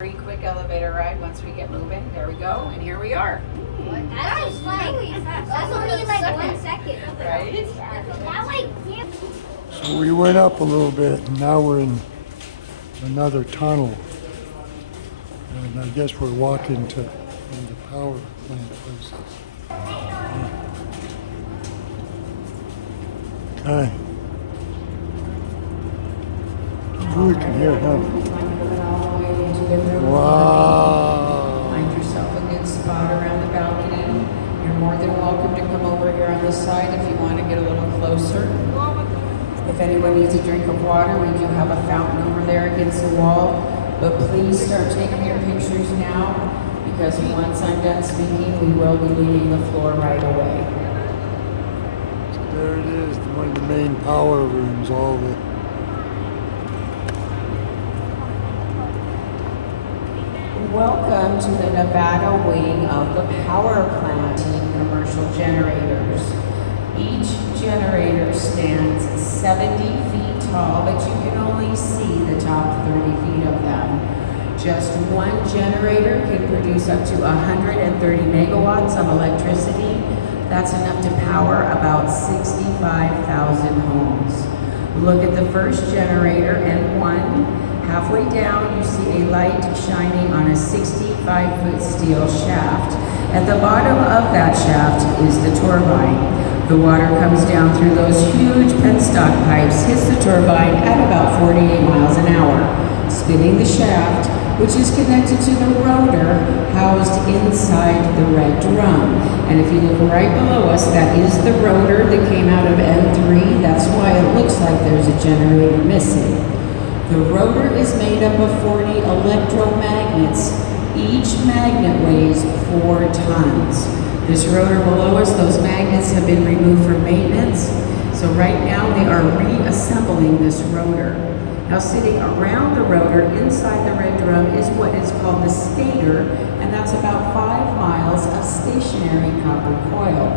Very quick elevator ride once we get moving. There we go, and here we are. That was like really fast. That's only like 1 second. Right? So we went up a little bit, and now we're in another tunnel. And I guess we're walking to one of the power plant places. Okay. Ooh, you can hear him. Wow. Find yourself a good spot around the balcony. You're more than welcome to come over here on the side if you want to get a little closer. If anyone needs a drink of water, we do have a fountain over there against the wall. But please start taking your pictures now, because once I'm done speaking, we will be leaving the floor right away. There it is, one of the main power rooms, all the Welcome to the Nevada wing of the power plant in commercial generators. Each generator stands 70 feet tall, but you can only see the top 30 feet of them. Just one generator can produce up to 130 megawatts of electricity. That's enough to power about 65,000 homes. Look at the first generator, N1. Halfway down, you see a light shining on a 65-foot steel shaft. At the bottom of that shaft is the turbine. The water comes down through those huge penstock pipes, hits the turbine at about 48 miles an hour, spinning the shaft, which is connected to the rotor housed inside the red drum. And if you look right below us, that is the rotor that came out of N3. That's why it looks like there's a generator missing. The rotor is made up of 40 electromagnets. Each magnet weighs 4 tons. This rotor below us, those magnets have been removed for maintenance. So right now they are reassembling this rotor. Now sitting around the rotor inside the red drum is what is called the stator, and that's about 5 miles of stationary copper coil.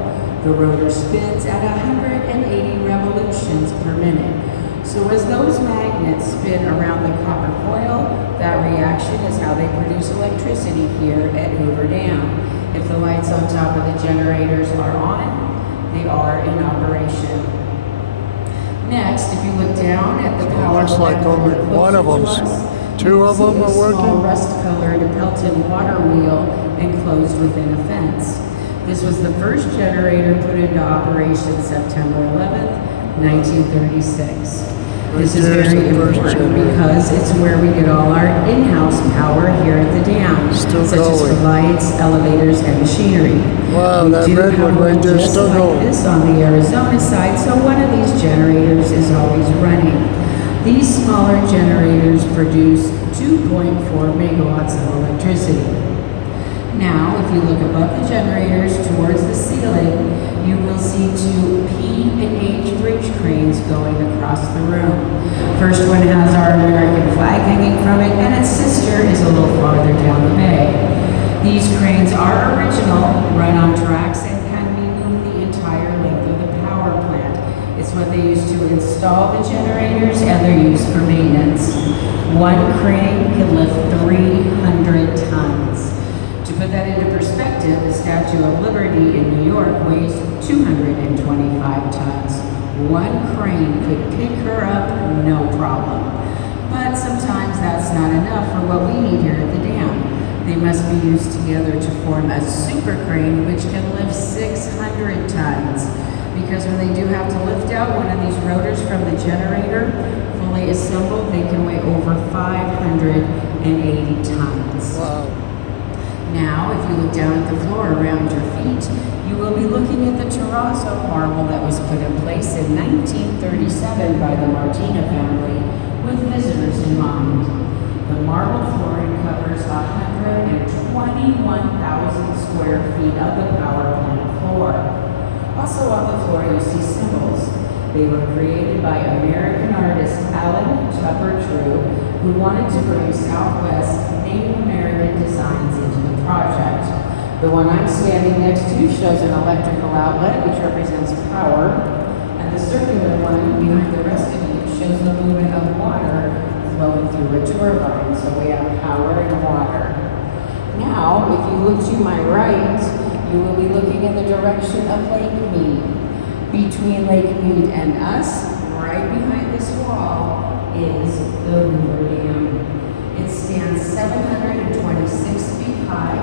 The rotor spins at 180 revolutions per minute. So as those magnets spin around the copper coil, that reaction is how they produce electricity here at Hoover Dam. If the lights on top of the generators are on, they are in operation. Next, if you look down at the power looks like plant only one of them. Two of them are working. Small rust-colored Pelton water wheel enclosed within a fence. This was the first generator put into operation September 11th, 1936. This is very important because it's where we get all our in-house power here at the dam, such as for lights, elevators, and machinery. Wow, that red one right there is still going. This on the Arizona side, so one of these generators is always running. These smaller generators produce 2.4 megawatts of electricity. Now, if you look above the generators towards the ceiling, you will see 2 P and H bridge cranes going across the room. First one has our American flag hanging from it, and its sister is a little farther down the bay. These cranes are original, run on tracks, and can be moved the entire length of the power plant. It's what they use to install the generators, and they're used for maintenance. One crane can lift 300 tons. To put that into perspective, the Statue of Liberty in New York weighs 225 tons. One crane could pick her up, no problem. But sometimes that's not enough for what we need here at the dam. They must be used together to form a super crane, which can lift 600 tons. Because when they do have to lift out one of these rotors from the generator, fully assembled, they can weigh over 580 tons. Wow. Now, if you look down at the floor around your feet, you will be looking at the terrazzo marble that was put in place in 1937 by the Martina family with visitors in mind. The marble flooring covers 121,000 square feet of the power plant floor. Also on the floor you see symbols. They were created by American artist Alan Tupper Drew, who wanted to bring Southwest Native American designs into the project. The one I'm standing next to shows an electrical outlet, which represents power, and the circular one behind the rest of you shows the movement of water flowing through a turbine. So we have power. power and water. Now, if you look to my right, you will be looking in the direction of Lake Mead. Between Lake Mead and us, right behind this wall, is the Hoover Dam. It stands 726 feet high,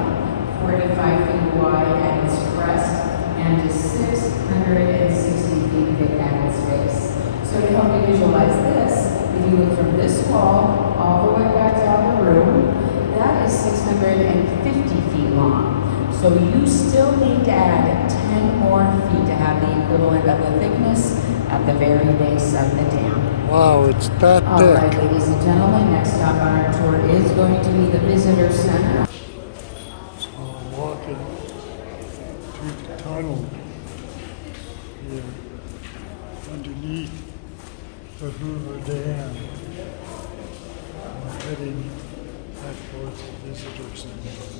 45 feet wide at its crest, and is 660 feet thick at its base. So to help you visualize this, if you look from this wall all the way back down the room, that is 650 feet long. So you still need to add 10 more feet to have the equivalent of the thickness at the very base of the dam. Wow, it's that All right, thick. ladies and gentlemen, next stop on our tour is going to be the Visitor Center. So I'm walking through the tunnel here underneath the Hoover Dam. I'm heading back towards the Visitor Center.